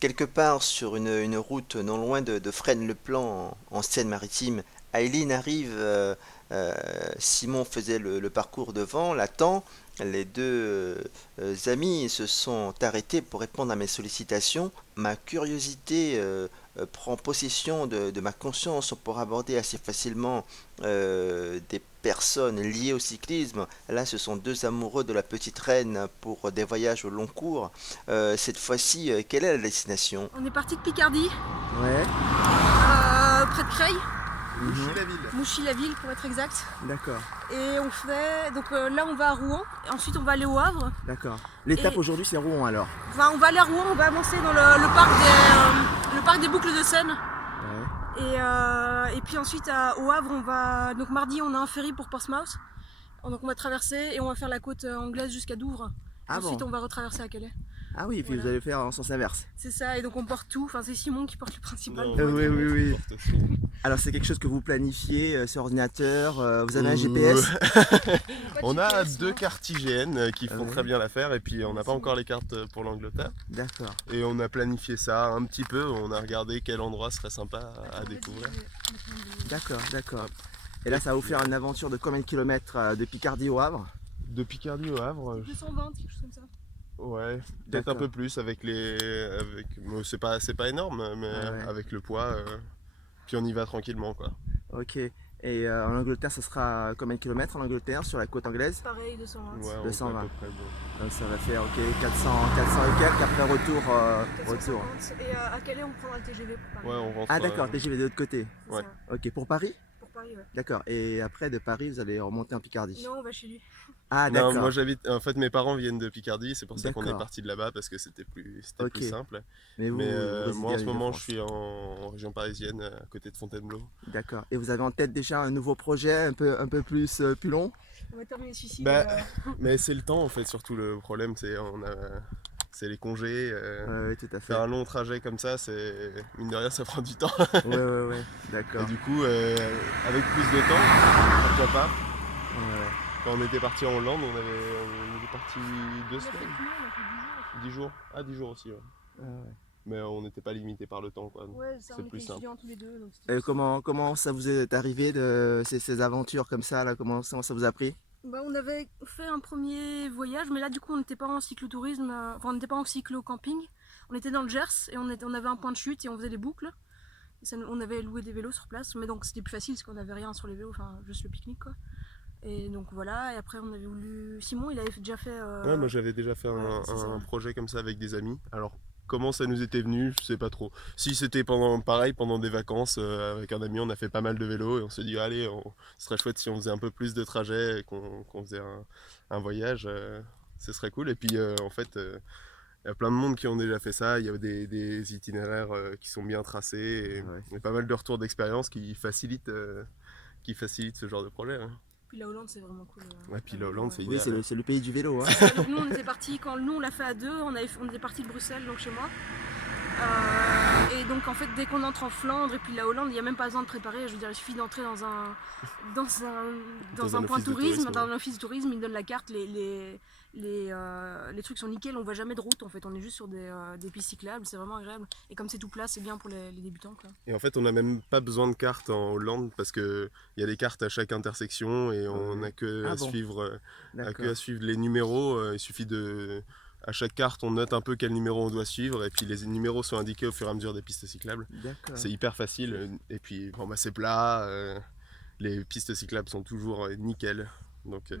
Quelque part sur une route non loin de Fresnes-le-Plan en Seine-Maritime, Aileen arrive, Simon faisait le parcours devant, l'attend, les deux amis se sont arrêtés pour répondre à mes sollicitations. Ma curiosité prend possession de ma conscience pour aborder assez facilement des personnes liées au cyclisme. Là, ce sont deux amoureux de la petite reine pour des voyages au long cours. Cette fois-ci, quelle est la destination? On est parti de Picardie, Ouais. près de Creil, Mhm. Mouchy-la-Ville pour être exact. D'accord, Et on fait. Donc là, on va à Rouen, et ensuite on va aller au Havre. d'accord. L'étape Et- aujourd'hui, c'est Rouen alors. Enfin, on va aller à Rouen, on va avancer dans le parc des Boucles de Seine. Ouais. Et puis ensuite au Havre, on va. Donc mardi, on a un ferry pour Portsmouth. Donc on va traverser et on va faire la côte anglaise jusqu'à Douvres. Ah Ensuite, bon? on va retraverser à Calais. Ah oui, et puis Voilà. vous allez faire en sens inverse. C'est ça, et donc on porte tout. Enfin, c'est Simon qui porte le principal. Non, pour oui, être oui, honnête. oui. Alors c'est quelque chose que vous planifiez sur ordinateur, vous avez un GPS? On a GPS, deux non. cartes IGN qui font Ouais. très bien l'affaire et puis on n'a pas encore les cartes pour l'Angleterre. D'accord. Et on a planifié ça un petit peu, on a regardé quel endroit serait sympa à découvrir. D'accord, d'accord. Et là, ça va vous faire une aventure de combien de kilomètres de Picardie au Havre? De Picardie au Havre, 220, quelque chose comme ça. ouais, peut-être D'accord. un peu plus avec les. Bon, c'est pas énorme, mais Ouais. avec le poids, puis on y va tranquillement quoi. Ok. Et en Angleterre, ça sera combien de kilomètres en Angleterre sur la côte anglaise? Pareil, 220. Ouais, on fait 220. à peu près bon. Donc ça va faire ok 400 et quelques, après retour. 450. Et à Calais, on prendra le TGV pour Paris. Ouais, on rentre. Ah d'accord, TGV de l'autre côté. C'est ouais. ça, Ok, pour Paris? pour Paris, ouais. D'accord. Et après de Paris, vous allez remonter en Picardie. Non, on va chez lui. Ah Non, d'accord. moi j'habite. En fait, mes parents viennent de Picardie, c'est pour ça qu'on est D'accord. parti de là-bas parce que c'était plus Ok. simple. Mais vous, Mais vous résidez moi en ce moment, je Île-de-France. suis en région parisienne, à côté de Fontainebleau. D'accord. Et vous avez en tête déjà un nouveau projet un peu plus long? On va terminer celui-ci. Bah, mais c'est le temps en fait, surtout le problème, c'est les congés. Ouais, tout à fait. Faire un long trajet comme ça, c'est mine de rien, ça prend du temps. Ouais. Et D'accord. du coup, avec plus de temps, pourquoi pas. Ouais. Quand on était parti en Hollande, on était parti 2 On a fait semaines, plus long, on a fait 10 jours. 10 jours. Ah, 10 jours aussi, ouais. Ouais. Mais on n'était pas limité par le temps, quoi. Ouais, ça, C'est on plus était simple. étudiants tous les deux. Donc c'était Et plus simple. comment ça vous est arrivé de ces aventures comme ça là? Comment ça vous a pris? Bah, on avait fait un premier voyage, mais là, du coup, on n'était pas en cyclotourisme. Enfin, on n'était pas en cyclo-camping. On était dans le Gers et on avait un point de chute et on faisait des boucles. Et on avait loué des vélos sur place, mais donc c'était plus facile parce qu'on n'avait rien sur les vélos, enfin juste le pique-nique quoi. Et donc voilà, et après on avait voulu. Simon il avait déjà fait. Ouais, moi j'avais déjà fait ouais, c'est ça. un projet comme ça avec des amis. Alors, comment ça nous était venu, je sais pas trop. Si c'était pendant des vacances avec un ami, on a fait pas mal de vélo et on s'est dit, allez, ce serait chouette si on faisait un peu plus de trajets et qu'on faisait un voyage, ce serait cool. Et puis en fait, il y a plein de monde qui ont déjà fait ça. Il y a des itinéraires qui sont bien tracés Ouais. et pas mal de retours d'expérience qui facilitent ce genre de projet, hein. Puis la Hollande c'est vraiment cool. Ouais, puis la Hollande, c'est Oui, idéal. c'est le pays du vélo. Hein. Donc nous on était partis, quand nous on l'a fait à deux, on était partis de Bruxelles, donc chez moi. Et donc en fait dès qu'on entre en Flandre et puis la Hollande, il n'y a même pas besoin de préparer, je veux dire il suffit d'entrer dans un point office de tourisme, tourisme, dans ouais. un office de tourisme, ils donnent la carte, les trucs sont nickel, on voit jamais de route en fait, on est juste sur des pistes cyclables, c'est vraiment agréable. Et comme c'est tout plat, c'est bien pour les débutants quoi. Et en fait, on n'a même pas besoin de carte en Hollande parce qu'il y a des cartes à chaque intersection et on n'a que Ah à bon. suivre, D'accord. les numéros. Il suffit à chaque carte, on note un peu quel numéro on doit suivre et puis les numéros sont indiqués au fur et à mesure des pistes cyclables. D'accord. C'est hyper facile et puis bon, bah, c'est plat, les pistes cyclables sont toujours nickel. Donc Les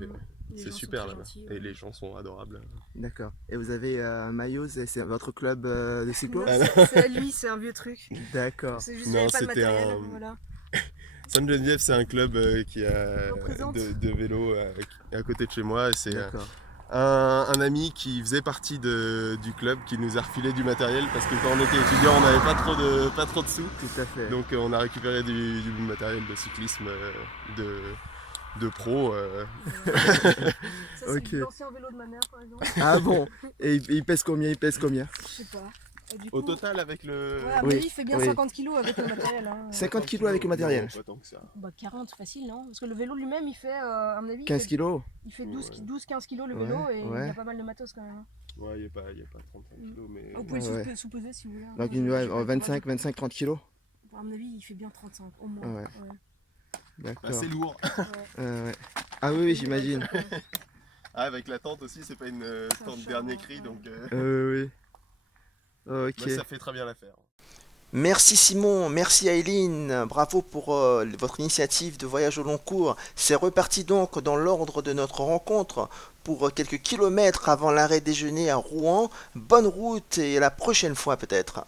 c'est gens sont super très là-bas. gentils, Et ouais. les gens sont adorables. D'accord. Et vous avez un maillot, c'est votre club de cyclo? Non, Ah, c'est à lui, c'est un vieux truc. D'accord. C'est juste Non, j'avais pas de c'était matériel, un- voilà. Sainte-Geneviève, c'est un club qui a Représente. de vélo à côté de chez moi. Et c'est D'accord. un ami qui faisait partie du club qui nous a refilé du matériel parce que quand on était étudiant, on n'avait pas trop de sous. Tout à fait. Donc on a récupéré du matériel de cyclisme de pro. Ça, c'est Ok. l'ancien vélo de ma mère, par exemple. Ah bon. Et il pèse combien? Il pèse combien? Je sais pas. Et du Au coup, total, avec le. ouais, à mon Oui, avis, il fait bien oui. 50 kilos avec le matériel. Hein. 50 kilos avec le matériel. Non, pas tant que ça. Bah 40, facile, non? Parce que le vélo lui-même, il fait, à mon avis, 15 kilos. il fait Ouais. 12-15 kilos le vélo Ouais, et ouais. il y a pas mal de matos quand même. Hein. Ouais, il n'y a pas 35 kilos, mais... Vous pouvez Ouais. sous-peser si vous voulez. Donc, Moi, je- 25-30 kilos. À mon avis, il fait bien 35 au moins. Ouais. Ouais. Bah, D'accord. c'est lourd. Ouais. Ah oui, j'imagine. Ouais. Ah, avec la tente aussi, c'est pas une Ça tente charge, dernier ouais. cri, donc Oui. Ok. bah, ça fait très bien l'affaire. Merci Simon, merci Aileen, bravo pour votre initiative de voyage au long cours. C'est reparti donc dans l'ordre de notre rencontre pour quelques kilomètres avant l'arrêt déjeuner à Rouen. Bonne route et à la prochaine fois peut-être.